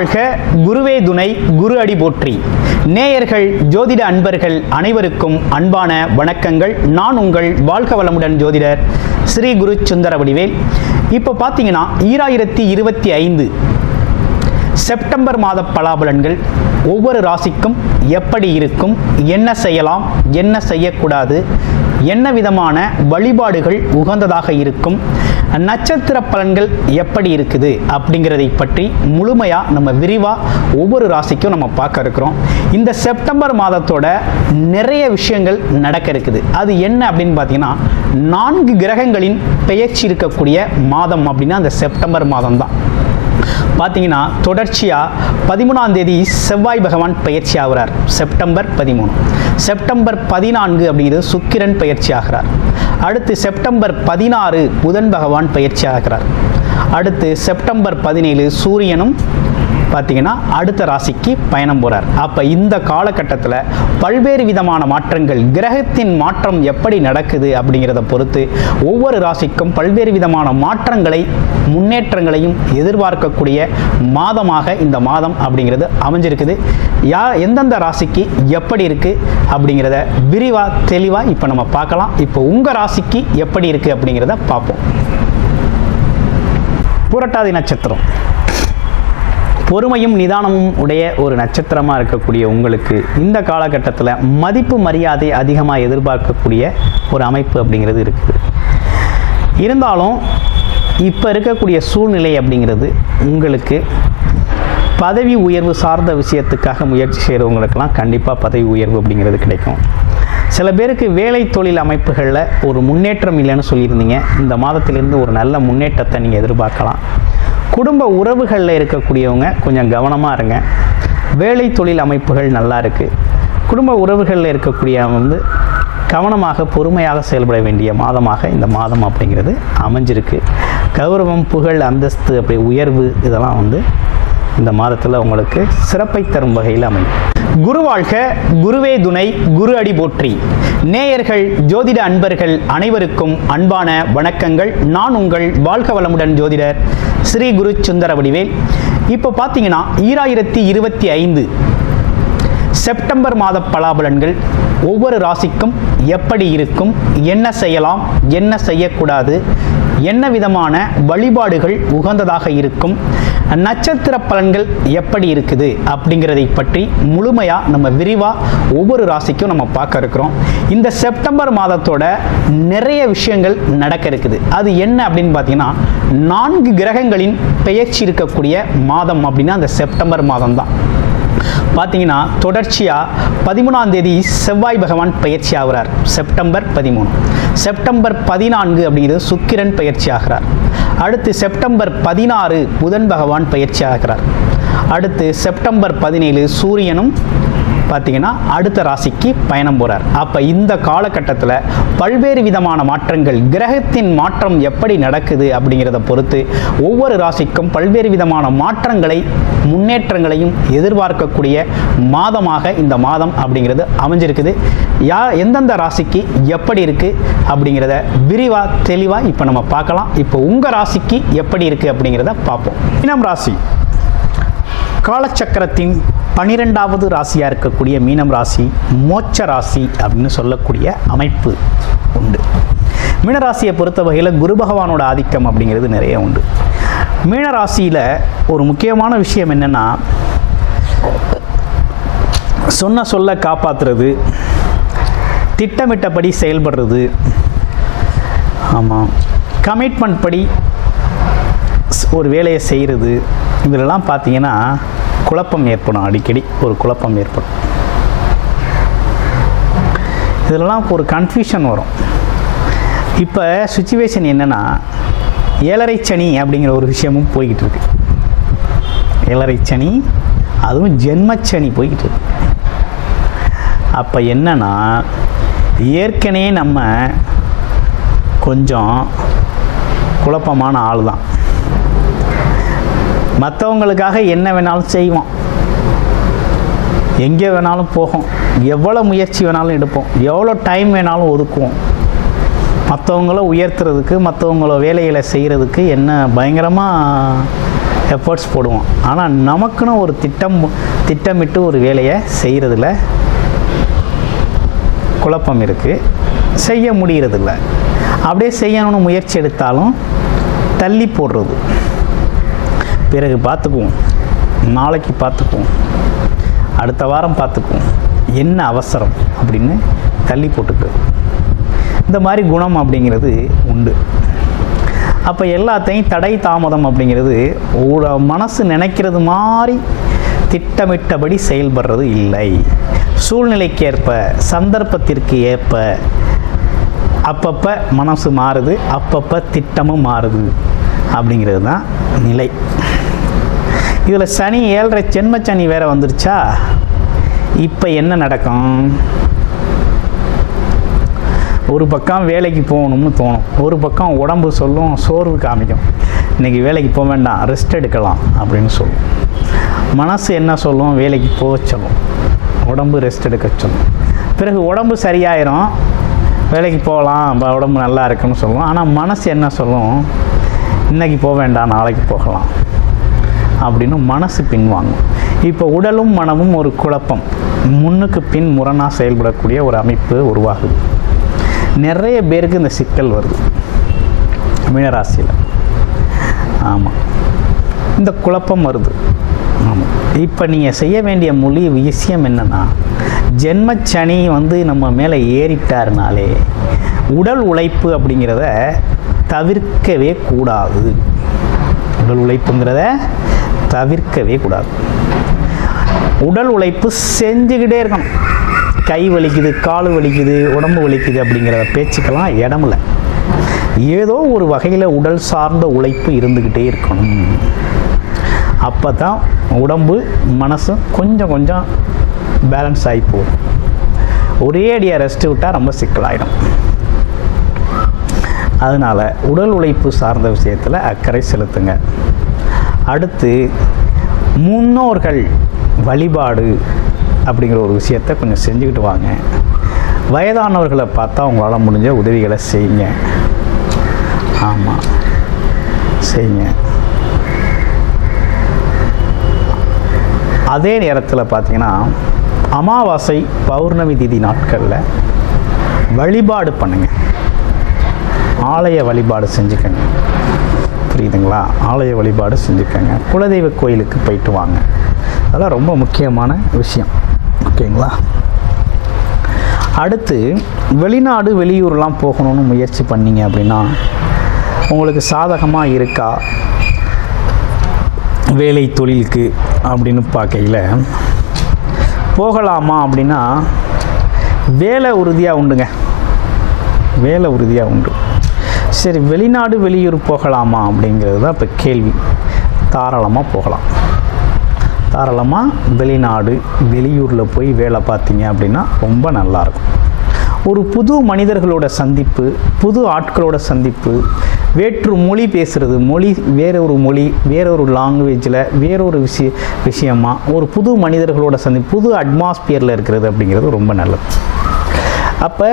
குருவாழ்க குருவே துணை குரு அடி போற்றி. நேயர்கள் ஜோதிட அன்பர்கள் அனைவருக்கும் அன்பான வணக்கங்கள். நான் உங்கள் வாழ்க வளமுடன் ஜோதிடர் ஸ்ரீ குரு சுந்தரவடிவேல். இப்போ பார்த்தீங்கன்னா 2025 செப்டம்பர் மாத பலாபலன்கள் ஒவ்வொரு ராசிக்கும் எப்படி இருக்கும், என்ன செய்யலாம், என்ன செய்யக்கூடாது, என்ன விதமான வழிபாடுகள் உகந்ததாக இருக்கும், நட்சத்திர பலன்கள் எப்படி இருக்குது அப்படிங்கிறதை பற்றி முழுமையாக நம்ம விரிவாக ஒவ்வொரு ராசிக்கும் நம்ம பார்க்க இருக்கிறோம். இந்த செப்டம்பர் மாதத்தோட நிறைய விஷயங்கள் நடக்க இருக்குது. அது என்ன அப்படின்னு பார்த்தீங்கன்னா 4 கிரகங்களின் பெயர்ச்சி இருக்கக்கூடிய மாதம் அப்படின்னா அந்த செப்டம்பர் மாதம் தான். பார்த்தீங்கன்னா தொடர்ச்சியாக 13ஆம் தேதி செவ்வாய் பகவான் பயிற்சி ஆகிறார், செப்டம்பர் 13. செப்டம்பர் 14 அப்படிங்கிறது சுக்கிரன் பயிற்சி ஆகிறார். அடுத்து செப்டம்பர் 16 புதன் பகவான் பயிற்சி ஆகிறார். அடுத்து செப்டம்பர் 17 சூரியனும் பார்த்தீங்கன்னா அடுத்த ராசிக்கு பயணம் போகிறார். அப்போ இந்த காலகட்டத்தில் பல்வேறு விதமான மாற்றங்கள், கிரகத்தின் மாற்றம் எப்படி நடக்குது அப்படிங்கிறத பொறுத்து ஒவ்வொரு ராசிக்கும் பல்வேறு விதமான மாற்றங்களை, முன்னேற்றங்களையும் எதிர்பார்க்கக்கூடிய மாதமாக இந்த மாதம் அப்படிங்கிறது அமைஞ்சிருக்குது. எந்தெந்த ராசிக்கு எப்படி இருக்குது அப்படிங்கிறத விரிவாக தெளிவாக இப்போ நம்ம பார்க்கலாம். இப்போ உங்கள் ராசிக்கு எப்படி இருக்குது அப்படிங்கிறத பார்ப்போம். புரட்டாதி நட்சத்திரம் பொறுமையும் நிதானமும் உடைய ஒரு நட்சத்திரமாக இருக்கக்கூடிய உங்களுக்கு இந்த காலகட்டத்தில் மதிப்பு மரியாதை அதிகமாக எதிர்பார்க்கக்கூடிய ஒரு அமைப்பு அப்படிங்கிறது இருக்குது. இருந்தாலும் இப்போ இருக்கக்கூடிய சூழ்நிலை அப்படிங்கிறது உங்களுக்கு பதவி உயர்வு சார்ந்த விஷயத்துக்காக முயற்சி செய்கிறவங்களுக்கெல்லாம் கண்டிப்பாக பதவி உயர்வு அப்படிங்கிறது கிடைக்கும். சில பேருக்கு வேலை தொழில் அமைப்புகளில் ஒரு முன்னேற்றம் இல்லைன்னு சொல்லியிருந்தீங்க. இந்த மாதத்திலிருந்து ஒரு நல்ல முன்னேற்றத்தை நீங்கள் எதிர்பார்க்கலாம். குடும்ப உறவுகளில் இருக்கக்கூடியவங்க கொஞ்சம் கவனமாக இருங்க. வேலை தொழில் அமைப்புகள் நல்லா இருக்குது. குடும்ப உறவுகளில் இருக்கக்கூடியவங்க கவனமாக பொறுமையாக செயல்பட வேண்டிய மாதமாக இந்த மாதம் அப்படிங்கிறது அமைஞ்சிருக்கு. கௌரவம், புகழ், அந்தஸ்து, அப்படி உயர்வு இதெல்லாம் இந்த மாதத்தில் உங்களுக்கு சிறப்பை தரும் வகையில் அமையும். குருவாழ்க குருவே துணை குரு அடி போற்றி. நேயர்கள் ஜோதிட அன்பர்கள் அனைவருக்கும் அன்பான வணக்கங்கள். நான் உங்கள் வாழ்க வளமுடன் ஜோதிடர் ஸ்ரீ குரு சுந்தரவடிவேல். இப்போ பார்த்தீங்கன்னா 2025 செப்டம்பர் மாத பலாபலன்கள் ஒவ்வொரு ராசிக்கும் எப்படி இருக்கும், என்ன செய்யலாம், என்ன செய்யக்கூடாது, என்ன விதமான வழிபாடுகள் உகந்ததாக இருக்கும், நட்சத்திர பலன்கள் எப்படி இருக்குது அப்படிங்கிறதை பற்றி முழுமையாக நம்ம விரிவாக ஒவ்வொரு ராசிக்கும் நம்ம பார்க்க இருக்கிறோம். இந்த செப்டம்பர் மாதத்தோட நிறைய விஷயங்கள் நடக்க இருக்குது. அது என்ன அப்படின்னு பார்த்தீங்கன்னா 4 கிரகங்களின் பெயர்ச்சி இருக்கக்கூடிய மாதம் அப்படின்னா அந்த செப்டம்பர் மாதம் தான். பார்த்தீங்கன்னா தொடர்ச்சியாக 13ஆம் தேதி செவ்வாய் பகவான் பயிற்சி ஆகிறார், செப்டம்பர் 13. செப்டம்பர் 14 அப்படிங்கிறது சுக்கிரன் பயிற்சி ஆகிறார். அடுத்து செப்டம்பர் 16 புதன் பகவான் பயிற்சி ஆகிறார். அடுத்து செப்டம்பர் 17 சூரியனும் பார்த்தீங்கன்னா அடுத்த ராசிக்கு பயணம் போகிறார். அப்போ இந்த காலகட்டத்தில் பல்வேறு விதமான மாற்றங்கள், கிரகத்தின் மாற்றம் எப்படி நடக்குது அப்படிங்கிறத பொறுத்து ஒவ்வொரு ராசிக்கும் பல்வேறு விதமான மாற்றங்களை, முன்னேற்றங்களையும் எதிர்பார்க்கக்கூடிய மாதமாக இந்த மாதம் அப்படிங்கிறது அமைஞ்சிருக்குது. எந்தெந்த ராசிக்கு எப்படி இருக்குது அப்படிங்கிறத விரிவாக தெளிவாக இப்போ நம்ம பார்க்கலாம். இப்போ உங்கள் ராசிக்கு எப்படி இருக்குது அப்படிங்கிறத பார்ப்போம். மீனம் ராசி காலச்சக்கரத்தின் 12வது ராசியாக இருக்கக்கூடிய மீனம் ராசி மோட்ச ராசி அப்படின்னு சொல்லக்கூடிய அமைப்பு உண்டு. மீனராசியை பொறுத்த வகையில் குரு பகவானோட ஆதிக்கம் அப்படிங்கிறது நிறைய உண்டு. மீனராசியில் ஒரு முக்கியமான விஷயம் என்னென்னா சொல்ல காப்பாற்றுறது, திட்டமிட்டபடி செயல்படுறது, ஆமாம், கமிட்மெண்ட் படி ஒரு வேலையை செய்கிறது, இதிலெல்லாம் பார்த்தீங்கன்னா குழப்பம் ஏற்படும். அடிக்கடி ஒரு குழப்பம் ஏற்படும். இதிலெல்லாம் ஒரு கன்ஃபியூஷன் வரும். இப்போ சுச்சுவேஷன் என்னென்னா 7.5 சனி அப்படிங்கிற ஒரு விஷயமும் போய்கிட்டு இருக்கு. 7.5 சனி, அதுவும் ஜென்மச்சனி போய்கிட்டு இருக்கு. அப்போ என்னன்னா ஏற்கனவே நம்ம கொஞ்சம் குழப்பமான ஆள் தான். மற்றவங்களுக்காக என்ன வேணாலும் செய்வோம், எங்கே வேணாலும் போகும், எவ்வளோ முயற்சி வேணாலும் எடுப்போம், எவ்வளோ டைம் வேணாலும் ஒதுக்குவோம். மற்றவங்கள உயர்த்துறதுக்கு, மற்றவங்கள வேலைகளை செய்கிறதுக்கு என்ன பயங்கரமாக எஃபர்ட்ஸ் போடுவோம். ஆனால் நமக்குன்னு ஒரு திட்டமிட்டு ஒரு வேலையை செய்கிறதுல குழப்பம் இருக்குது, செய்ய முடிகிறதில்ல. அப்படியே செய்யணும்னு முயற்சி எடுத்தாலும் தள்ளி போடுறது, பிறகு பார்த்துக்குவோம், நாளைக்கு பார்த்துக்குவோம், அடுத்த வாரம் பார்த்துக்குவோம், என்ன அவசரம் அப்படின்னு தள்ளி போட்டுக்கிறது. இந்த மாதிரி குணம் அப்படிங்கிறது உண்டு. அப்போ எல்லாத்தையும் தடை தாமதம் அப்படிங்கிறது மனசு நினைக்கிறது மாதிரி திட்டமிட்டபடி செயல்படுறது இல்லை. சூழ்நிலைக்கேற்ப, சந்தர்ப்பத்திற்கு ஏற்ப அப்பப்போ மனசு மாறுது, அப்பப்போ திட்டமும் மாறுது அப்படிங்கிறது தான் நிலை. இதில் சனி 7.5 ஜென்ம சனி வேற வந்துருச்சா, இப்போ என்ன நடக்கும்? ஒரு பக்கம் வேலைக்கு போகணும்னு தோணும், ஒரு பக்கம் உடம்பு சொல்லும், சோர்வு காமிக்கும், இன்றைக்கி வேலைக்கு போக வேண்டாம், ரெஸ்ட் எடுக்கலாம் அப்படின்னு சொல்லும். மனசு என்ன சொல்லும்? வேலைக்கு போக சொல்லும், உடம்பு ரெஸ்ட் எடுக்க சொல்லும். பிறகு உடம்பு சரியாயிரும், வேலைக்கு போகலாம், உடம்பு நல்லா இருக்குன்னு சொல்லும். ஆனால் மனசு என்ன சொல்லும்? இன்றைக்கி போக வேண்டாம், நாளைக்கு போகலாம் அப்படின்னு மனசு பின்வாங்கும். இப்போ உடலும் மனமும் ஒரு குழப்பம், முன்னுக்கு பின் முரணாக செயல்படக்கூடிய ஒரு அமைப்பு உருவாகுது. நிறைய பேருக்கு இந்த சிக்கல் வருது மீனராசியில். ஆமாம், இந்த குழப்பம் வருது. ஆமாம், இப்போ நீங்கள் செய்ய வேண்டிய விஷயம் என்னென்னா, ஜென்மச்சனி நம்ம மேலே ஏறிட்டாருனாலே உடல் உழைப்பு அப்படிங்கிறத தவிர்க்கவே கூடாது. உடல் உழைப்புங்கிறத தவிர்க்கவே கூடாது. உடல் உழைப்பு செஞ்சுக்கிட்டே இருக்கணும். கை வலிக்குது, கால் வலிக்குது, உடம்பு வலிக்குது அப்படிங்கிற பேச்சுக்கெல்லாம் இடமில்ல. ஏதோ ஒரு வகையில் உடல் சார்ந்த உழைப்பு இருந்துக்கிட்டே இருக்கணும். அப்போ தான் உடம்பு மனசு கொஞ்சம் கொஞ்சம் பேலன்ஸ் ஆகி போகும். ஒரே அடியாக ரெஸ்ட்டு விட்டால் ரொம்ப சிக்கலாயிடும். அதனால் உடல் உழைப்பு சார்ந்த விஷயத்தில் அக்கறை செலுத்துங்க. அடுத்து முன்னோர்கள் வழிபாடு அப்படிங்கிற ஒரு விஷயத்தை கொஞ்சம் செஞ்சுக்கிட்டு வாங்க. வயதானவர்களை பார்த்தா அவங்களால முடிஞ்ச உதவிகளை செய்யுங்க. ஆமாம், செய்யுங்க. அதே நேரத்தில் பார்த்தீங்கன்னா அமாவாசை பௌர்ணமி திதி நாட்களில் வழிபாடு பண்ணுங்க. ஆலய வழிபாடு செஞ்சுக்கங்க. புரியுதுங்களா? ஆலய வழிபாடு செஞ்சுக்கங்க. குலதெய்வ கோயிலுக்கு போயிட்டு வாங்க. அதெல்லாம் ரொம்ப முக்கியமான விஷயம். ஓகேங்களா? அடுத்து வெளிநாடு வெளியூர்லாம் போகணும்னு முயற்சி பண்ணீங்க அப்படின்னா உங்களுக்கு சாதகமாக இருக்கா வேலை தொழிலுக்கு அப்படின்னு பார்க்கையில் போகலாமா அப்படின்னா வேலை உறுதியாக உண்டுங்க. வேலை உறுதியாக உண்டு. சரி, வெளிநாடு வெளியூர் போகலாமா அப்படிங்கிறது தான் இப்போ கேள்வி. தாராளமாக போகலாம். தாராளமாக வெளிநாடு வெளியூரில் போய் வேலை பார்த்தீங்க அப்படின்னா ரொம்ப நல்லாயிருக்கும். ஒரு புது மனிதர்களோட சந்திப்பு, புது ஆட்களோட சந்திப்பு, வேற்று மொழி பேசுகிறது, வேறொரு மொழி வேறொரு லாங்குவேஜில் வேறொரு விஷயமா ஒரு புது மனிதர்களோட சந்திப்பு, புது அட்மாஸ்பியரில் இருக்கிறது அப்படிங்கிறது ரொம்ப நல்லது. அப்போ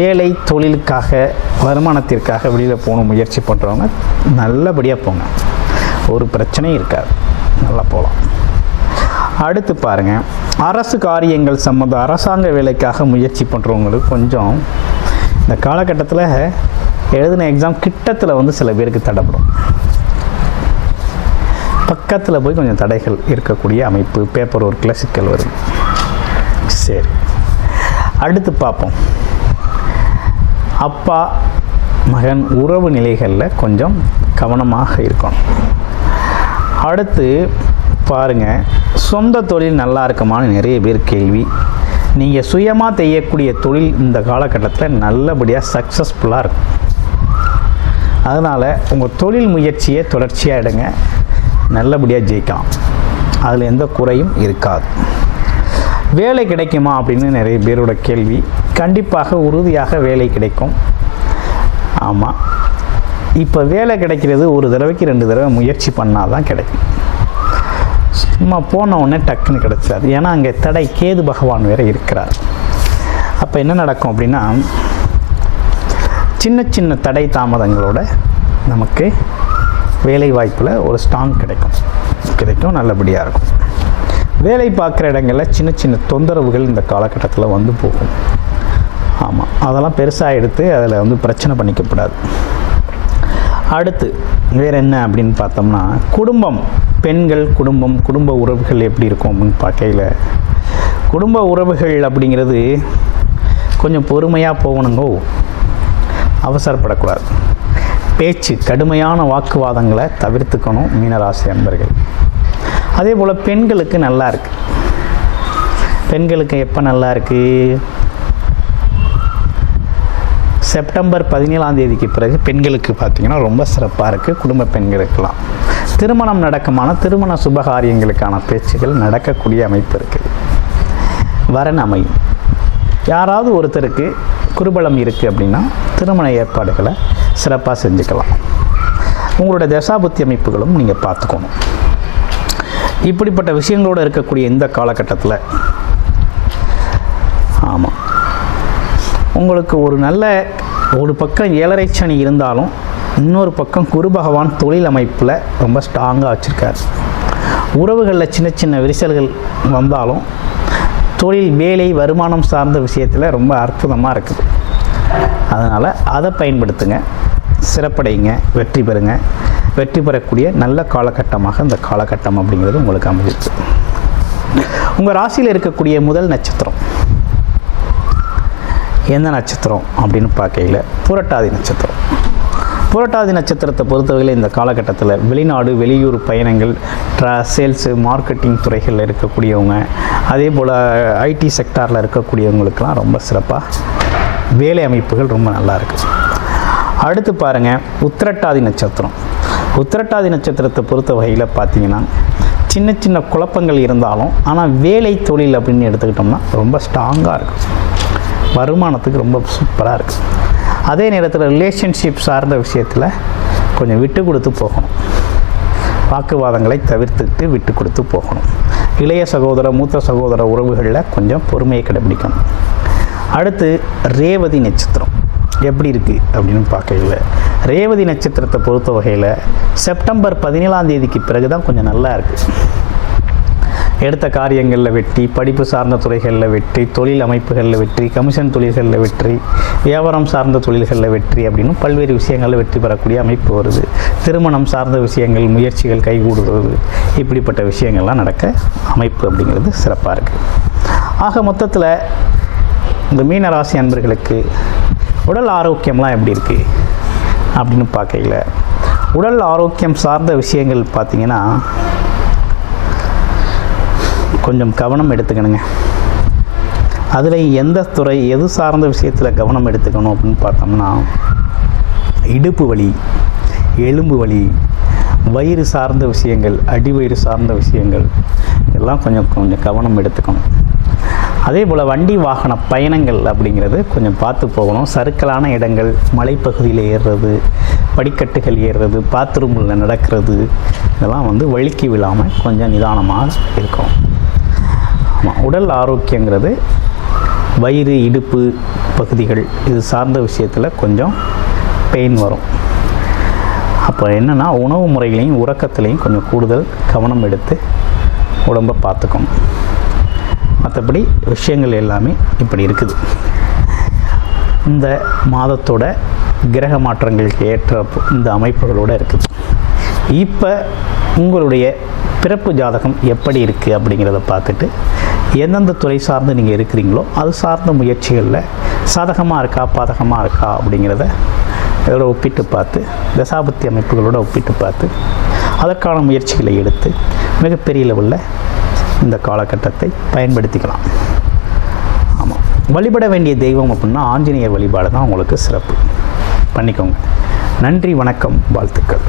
வேலை தொழிலுக்காக வருமானத்திற்காக வெளியில் போகணும் முயற்சி பண்ணுறவங்க நல்லபடியாக போங்க, ஒரு பிரச்சனையும் இருக்காது, நல்லா போகலாம். அடுத்து பாருங்கள், அரசு காரியங்கள் சம்மந்தம் அரசாங்க வேலைக்காக முயற்சி பண்ணுறவங்களுக்கு கொஞ்சம் இந்த காலகட்டத்தில் எழுதின எக்ஸாம் கிட்டத்தில் சில பேருக்கு தடைப்படும். பக்கத்தில் போய் கொஞ்சம் தடைகள் இருக்கக்கூடிய அமைப்பு, பேப்பர் ஒர்க்கில் சிக்கல் வருது. சரி, அடுத்து பார்ப்போம். அப்பா மகன் உறவு நிலைகளில் கொஞ்சம் கவனமாக இருக்கணும். அடுத்து பாருங்கள், சொந்த தொழில் நல்லா இருக்குமான்னு நிறைய பேர் கேள்வி. நீங்கள் சுயமாக செய்யக்கூடிய தொழில் இந்த காலகட்டத்தில் நல்லபடியாக சக்ஸஸ்ஃபுல்லாக இருக்கும். அதனால் உங்கள் தொழில் முயற்சியை தொடர்ச்சியாக எடுங்க, நல்லபடியாக ஜெயிக்கலாம். அதில் எந்த குறையும் இருக்காது. வேலை கிடைக்குமா அப்படின்னு நிறைய பேரோட கேள்வி. கண்டிப்பாக உறுதியாக வேலை கிடைக்கும். ஆமாம், இப்போ வேலை கிடைக்கிறது ஒரு தடவைக்கு 2 தடவை முயற்சி பண்ணால் தான் கிடைக்கும். சும்மா போன உடனே டக்குன்னு கிடைச்சாது. ஏன்னா அங்கே தடை கேது பகவான் வேறு இருக்கிறார். அப்போ என்ன நடக்கும் அப்படின்னா, சின்ன சின்ன தடை தாமதங்களோட நமக்கு வேலை வாய்ப்பில் ஒரு ஸ்ட்ராங் கிடைக்கும், நல்லபடியாக இருக்கும். வேலை பார்க்குற இடங்களில் சின்ன சின்ன தொந்தரவுகள் இந்த காலகட்டத்தில் வந்து போகும். ஆமாம், அதெல்லாம் பெருசாக எடுத்து அதில் வந்து பிரச்சனை பண்ணிக்கப்படாது. அடுத்து வேறு என்ன அப்படின்னு பார்த்தோம்னா, குடும்பம், பெண்கள், குடும்ப உறவுகள் எப்படி இருக்கும் அப்படின்னு பார்க்கையில், குடும்ப உறவுகள் அப்படிங்கிறது கொஞ்சம் பொறுமையாக போகணுங்கோ, அவசரப்படக்கூடாது. பேச்சு, கடுமையான வாக்குவாதங்களை தவிர்த்துக்கணும் மீனராசி அன்பர்கள். அதே போல் பெண்களுக்கு நல்லா இருக்குது. பெண்களுக்கு எப்போ நல்லா இருக்குது? செப்டம்பர் 17ஆம் தேதிக்கு பிறகு பெண்களுக்கு பார்த்திங்கன்னா ரொம்ப சிறப்பாக இருக்குது. குடும்ப பெண்களுக்கெல்லாம் திருமணம் நடக்குமான திருமண சுபகாரியங்களுக்கான பேச்சுகள் நடக்கக்கூடிய அமைப்பு இருக்குது. வரன் அமையும். யாராவது ஒருத்தருக்கு குருபலம் இருக்குது அப்படின்னா திருமண ஏற்பாடுகளை சிறப்பாக செஞ்சுக்கலாம். உங்களோட தசாபுத்தி அமைப்புகளும் நீங்கள் பார்த்துக்கணும். இப்படிப்பட்ட விஷயங்களோடு இருக்கக்கூடிய இந்த காலகட்டத்தில் ஆமாம், உங்களுக்கு ஒரு பக்கம் 7.5 சனி இருந்தாலும் இன்னொரு பக்கம் குரு பகவான் தொழில் அமைப்பில் ரொம்ப ஸ்ட்ராங்காக வச்சுருக்கார். உறவுகளில் சின்ன சின்ன விரிசல்கள் வந்தாலும் தொழில், வேலை, வருமானம் சார்ந்த விஷயத்தில் ரொம்ப அற்புதமாக இருக்குது. அதனால் அதை பயன்படுத்துங்க, சிறப்படைங்க, வெற்றி பெறுங்க. வெற்றி பெறக்கூடிய நல்ல காலகட்டமாக இந்த காலகட்டம் அப்படிங்கிறது உங்களுக்கு அமைஞ்சிருக்கு. உங்கள் ராசியில் இருக்கக்கூடிய முதல் நட்சத்திரம் எந்த நட்சத்திரம் அப்படின்னு பார்க்கையில் புரட்டாதி நட்சத்திரம். புரட்டாதி நட்சத்திரத்தை பொறுத்தவரையில் இந்த காலகட்டத்தில் வெளிநாடு, வெளியூர் பயணங்கள், சேல்ஸு, மார்க்கெட்டிங் துறைகளில் இருக்கக்கூடியவங்க, அதே போல் ஐடி செக்டாரில் இருக்கக்கூடியவங்களுக்கெல்லாம் ரொம்ப சிறப்பாக வேலை அமைப்புகள் ரொம்ப நல்லா இருக்குது. அடுத்து பாருங்கள், உத்திரட்டாதி நட்சத்திரம். உத்திரட்டாதி நட்சத்திரத்தை பொறுத்த வகையில் பார்த்திங்கன்னா சின்ன சின்ன குழப்பங்கள் இருந்தாலும் ஆனால் வேலை தொழில் அப்படின்னு எடுத்துக்கிட்டோம்னா ரொம்ப ஸ்ட்ராங்காக இருக்கும். வருமானத்துக்கு ரொம்ப சூப்பராக இருக்குது. அதே நேரத்தில் ரிலேஷன்ஷிப் சார்ந்த விஷயத்தில் கொஞ்சம் விட்டு கொடுத்து போகணும். வாக்குவாதங்களை தவிர்த்துட்டு விட்டு கொடுத்து போகணும். இளைய சகோதர, மூத்த சகோதர உறவுகளில் கொஞ்சம் பொறுமையை கடைபிடிக்கணும். அடுத்து ரேவதி நட்சத்திரம் எப்படி இருக்குது அப்படின்னு பார்க்கல. ரேவதி நட்சத்திரத்தை பொறுத்த வகையில் செப்டம்பர் 17ஆம் தேதிக்கு பிறகு தான் கொஞ்சம் நல்லா இருக்குது. எடுத்த காரியங்களில் வெற்றி, படிப்பு சார்ந்த துறைகளில் வெற்றி, தொழில் அமைப்புகளில் வெற்றி, கமிஷன் தொழில்களில் வெற்றி, வியாபாரம் சார்ந்த தொழில்களில் வெற்றி அப்படின்னு பல்வேறு விஷயங்களில் வெற்றி பெறக்கூடிய அமைப்பு வருது. திருமணம் சார்ந்த விஷயங்கள், முயற்சிகள் கைகூடுவது, இப்படிப்பட்ட விஷயங்கள்லாம் நடக்க அமைப்பு அப்படிங்கிறது சிறப்பாக இருக்குது. ஆக மொத்தத்தில் இந்த மீனராசி அன்பர்களுக்கு உடல் ஆரோக்கியம்லாம் எப்படி இருக்குது அப்படின்னு பார்க்கையில், உடல் ஆரோக்கியம் சார்ந்த விஷயங்கள் பார்த்திங்கன்னா கொஞ்சம் கவனம் எடுத்துக்கணுங்க. அதில் எந்த துறை, எது சார்ந்த விஷயத்தில் கவனம் எடுத்துக்கணும் அப்படின்னு பார்த்தோம்னா, இடுப்பு வலி, எலும்பு வலி, வயிறு சார்ந்த விஷயங்கள், அடிவயிறு சார்ந்த விஷயங்கள் எல்லாம் கொஞ்சம் கவனம் எடுத்துக்கணும். அதே போல் வண்டி வாகன பயணங்கள் அப்படிங்கிறது கொஞ்சம் பார்த்து போகணும். சறுக்கலான இடங்கள், மலைப்பகுதியில் ஏறுறது, படிக்கட்டுகள் ஏறுறது, பாத்ரூமில் நடக்கிறது, இதெல்லாம் வழுக்கி விழாமல் கொஞ்சம் நிதானமாக இருக்கும். ஆமாம், உடல் ஆரோக்கியங்கிறது வயிறு, இடுப்பு பகுதிகள் இது சார்ந்த விஷயத்தில் கொஞ்சம் பெயின் வரும். அப்போ என்னென்னா உணவு முறைகளையும் உறக்கத்துலேயும் கொஞ்சம் கூடுதல் கவனம் எடுத்து உடம்பை பார்த்துக்கணும். மற்றபடி விஷயங்கள் எல்லாமே இப்படி இருக்குது. இந்த மாதத்தோட கிரக மாற்றங்களுக்கு ஏற்ற இந்த அமைப்புகளோடு இருக்குது. இப்போ உங்களுடைய பிறப்பு ஜாதகம் எப்படி இருக்குது அப்படிங்கிறத பார்த்துட்டு எந்தெந்த துறை சார்ந்து நீங்கள் இருக்கிறீங்களோ அது சார்ந்த முயற்சிகளில் சாதகமாக இருக்கா, பாதகமாக இருக்கா அப்படிங்கிறத இதோட ஒப்பிட்டு பார்த்து, தசாபுத்தி அமைப்புகளோடு ஒப்பிட்டு பார்த்து அதற்கான முயற்சிகளை எடுத்து மிகப்பெரிய லெவலில் இந்த காலகட்டத்தை பயன்படுத்திக்கலாம். ஆமாம், வழிபட வேண்டிய தெய்வம் அப்படின்னா ஆஞ்சநேயர் வழிபாடு தான் உங்களுக்கு சிறப்பு. பண்ணிக்கோங்க. நன்றி, வணக்கம், வாழ்த்துக்கள்.